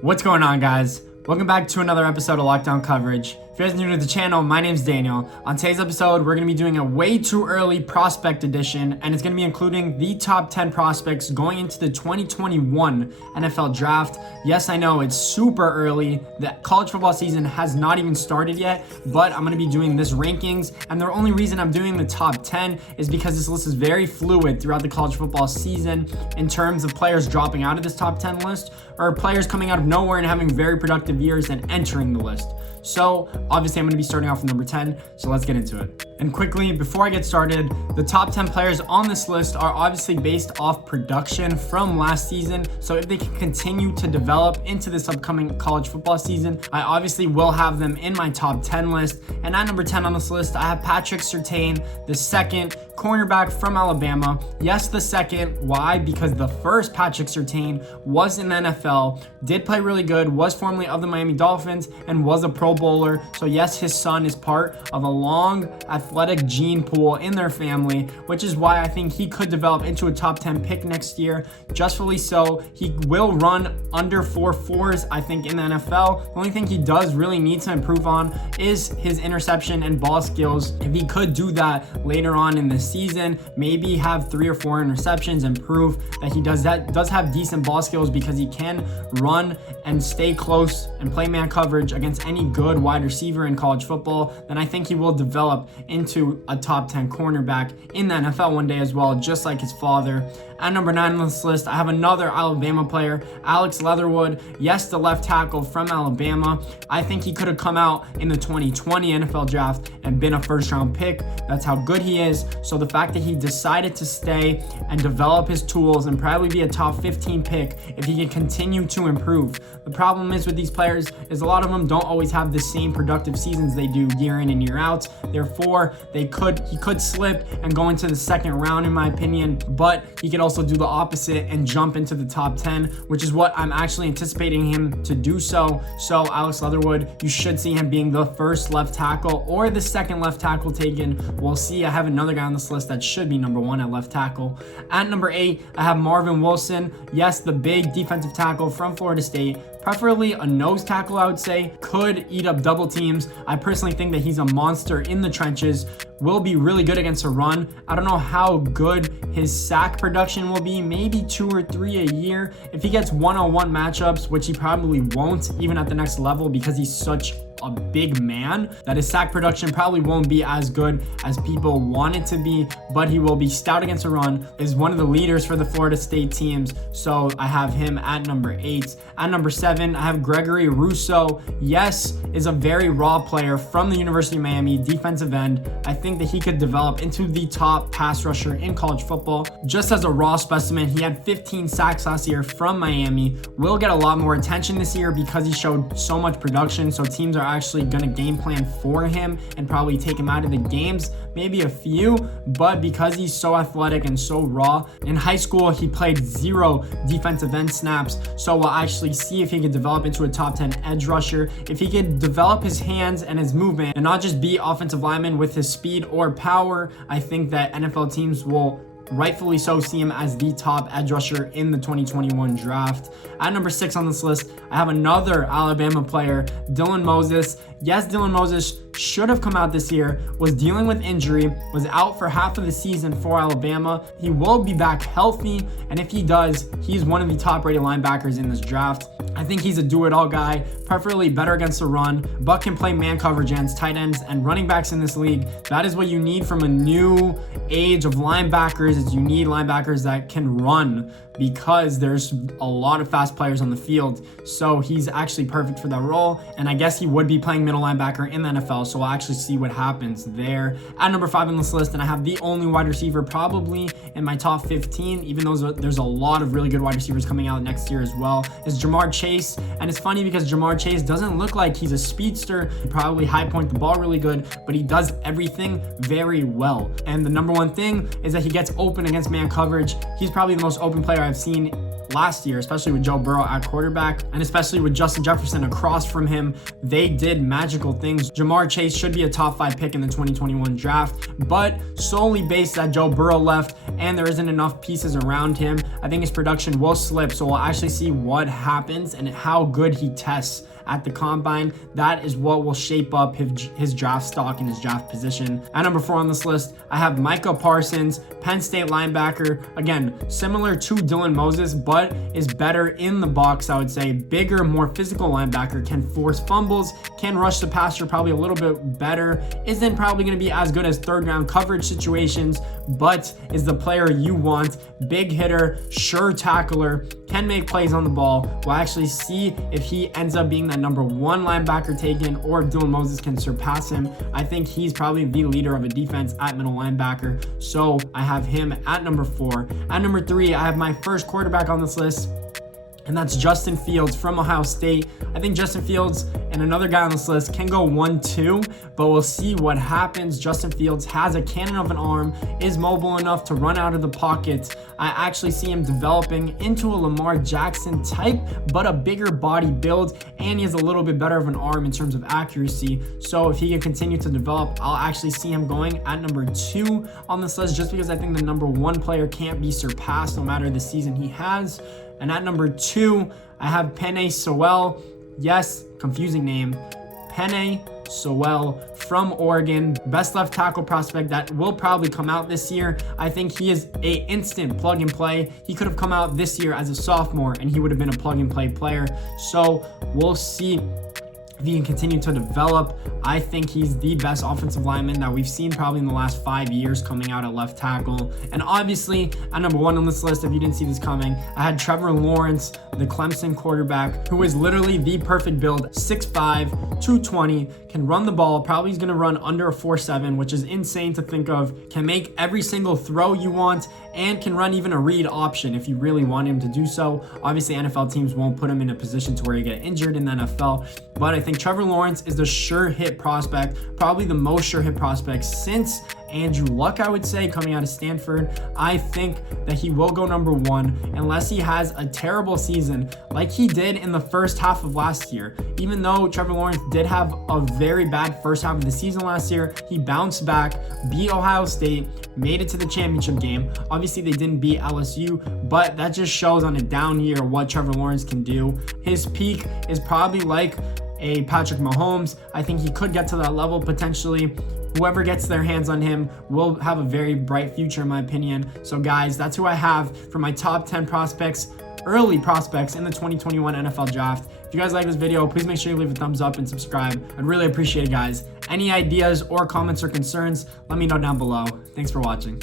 What's going on, guys? Welcome back to another episode of Lockdown Coverage. If you're new to the channel, my name's Daniel. On today's episode, we're going to be doing a way too early prospect edition, and it's going to be including the top 10 prospects going into the 2021 NFL draft. Yes, I know it's super early. The college football season has not even started yet, but I'm going to be doing this rankings, and the only reason I'm doing the top 10 is because this list is very fluid throughout the college football season in terms of players dropping out of this top 10 list or players coming out of nowhere and having very productive years and entering the list. So obviously I'm going to be starting off with number 10, so let's get into it. And quickly, before I get started, the top 10 players on this list are obviously based off production from last season. So if they can continue to develop into this upcoming college football season, I obviously will have them in my top 10 list. And at number 10 on this list, I have Patrick Surtain, the second cornerback from Alabama. Yes, the second. Why? Because the first Patrick Surtain was in the NFL, did play really good, was formerly of the Miami Dolphins, and was a Pro Bowler. So yes, his son is part of a long athletic gene pool in their family, which is why I think he could develop into a top 10 pick next year. Justly so. He will run under 4.4s, I think, in the NFL. The only thing he does really need to improve on is his interception and ball skills. If he could do that later on in the season, maybe have 3 or 4 interceptions and prove that he does have decent ball skills because he can run and stay close and play man coverage against any good wide receiver in college football, then I think he will develop into a top 10 cornerback in the NFL one day as well, just like his father. At number 9 on this list, I have another Alabama player, Alex Leatherwood. Yes, the left tackle from Alabama. I think he could have come out in the 2020 NFL draft and been a first-round pick. That's how good he is. So the fact that he decided to stay and develop his tools and probably be a top 15 pick if he can continue to improve. The problem is with these players is a lot of them don't always have the same productive seasons they do year in and year out. Therefore, he could slip and go into the second round, in my opinion, but he could also do the opposite and jump into the top 10, which is what I'm actually anticipating him to do so. So Alex Leatherwood, you should see him being the first left tackle or the second left tackle taken. We'll see. I have another guy on this list that should be number 1 at left tackle. At number 8, I have Marvin Wilson. Yes, the big defensive tackle from Florida State. Preferably a nose tackle, I would say. Could eat up double teams. I personally think that he's a monster in the trenches. Will be really good against a run. I don't know how good his sack production will be. Maybe 2 or 3 a year. If he gets one-on-one matchups, which he probably won't even at the next level because he's such a big man, that his sack production probably won't be as good as people want it to be, but he will be stout against a run, is one of the leaders for the Florida State teams. So I have him at number 8. At number 7, I have Gregory Rousseau. Yes, is a very raw player from the University of Miami, defensive end. I think that he could develop into the top pass rusher in college football. Just as a raw specimen, he had 15 sacks last year from Miami. Will get a lot more attention this year because he showed so much production, so teams are actually going to game plan for him and probably take him out of the games, maybe a few, but because he's so athletic and so raw, in high school he played 0 defensive end snaps, so we'll actually see if he could develop into a top 10 edge rusher, if he could develop his hands and his movement and not just be offensive lineman with his speed or power. I think that NFL teams will rightfully so see him as the top edge rusher in the 2021 draft. At number 6 on this list, I have another Alabama player, Dylan Moses. Yes, Dylan Moses should have come out this year, was dealing with injury, was out for half of the season for Alabama. He will be back healthy, and if he does, he's one of the top rated linebackers in this draft. I think he's a do-it-all guy, preferably better against the run, but can play man coverage against tight ends and running backs in this league. That is what you need from a new age of linebackers, is you need linebackers that can run, because there's a lot of fast players on the field. So he's actually perfect for that role, and I guess he would be playing middle linebacker in the NFL, so we'll actually see what happens there. At number 5 on this list, and I have the only wide receiver probably in my top 15, even though there's a lot of really good wide receivers coming out next year as well, is Jamar Chase. And it's funny because Jamar Chase doesn't look like he's a speedster. He probably high point the ball really good, but he does everything very well. And the number one thing is that he gets open against man coverage. He's probably the most open player I've seen last year, especially with Joe Burrow at quarterback, and especially with Justin Jefferson across from him. They did magical things. Jamar Chase should be a top 5 pick in the 2021 draft, but solely based that Joe Burrow left and there isn't enough pieces around him, I think his production will slip. So we'll actually see what happens and how good he tests at the combine. That is what will shape up his draft stock and his draft position. At number 4 on this list, I have Micah Parsons, Penn State linebacker. Again, similar to Dylan Moses, but is better in the box, I would say. Bigger, more physical linebacker, can force fumbles, can rush the passer probably a little bit better, isn't probably going to be as good as third round coverage situations, but is the player you want. Big hitter, sure tackler, can make plays on the ball. We'll actually see if he ends up being that number 1 linebacker taken or if Dylan Moses can surpass him. I think he's probably the leader of a defense at middle linebacker, so I have him at number 4. At number 3, I have my first quarterback on this list, and that's Justin Fields from Ohio State. I think Justin Fields and another guy on this list can go 1-2, but we'll see what happens. Justin Fields has a cannon of an arm, is mobile enough to run out of the pocket. I actually see him developing into a Lamar Jackson type, but a bigger body build, and he has a little bit better of an arm in terms of accuracy. So if he can continue to develop, I'll actually see him going at number 2 on this list, just because I think the number 1 player can't be surpassed no matter the season he has. And at number 2, I have Penei Sewell. Yes, confusing name. Penei Sewell from Oregon. Best left tackle prospect that will probably come out this year. I think he is a instant plug and play. He could have come out this year as a sophomore and he would have been a plug and play player. So we'll see if he can continue to develop. I think he's the best offensive lineman that we've seen probably in the last 5 years coming out at left tackle. And obviously, at number 1 on this list, if you didn't see this coming, I had Trevor Lawrence, the Clemson quarterback, who is literally the perfect build. 6'5", 220, can run the ball. Probably he's going to run under a 4.7, which is insane to think of. Can make every single throw you want and can run even a read option if you really want him to do so. Obviously, NFL teams won't put him in a position to where you get injured in the NFL, but I think Trevor Lawrence is the sure hit prospect, probably the most sure hit prospect since Andrew Luck, I would say, coming out of Stanford. I think that he will go number 1 unless he has a terrible season like he did in the first half of last year. Even though Trevor Lawrence did have a very bad first half of the season last year, he bounced back, beat Ohio State, made it to the championship game. Obviously, they didn't beat LSU, but that just shows on a down year what Trevor Lawrence can do. His peak is probably like a Patrick Mahomes. I think he could get to that level potentially. Whoever gets their hands on him will have a very bright future, in my opinion. So guys, that's who I have for my top 10 prospects, early prospects in the 2021 NFL draft. If you guys like this video, please make sure you leave a thumbs up and subscribe. I'd really appreciate it, guys. Any ideas or comments or concerns, let me know down below. Thanks for watching.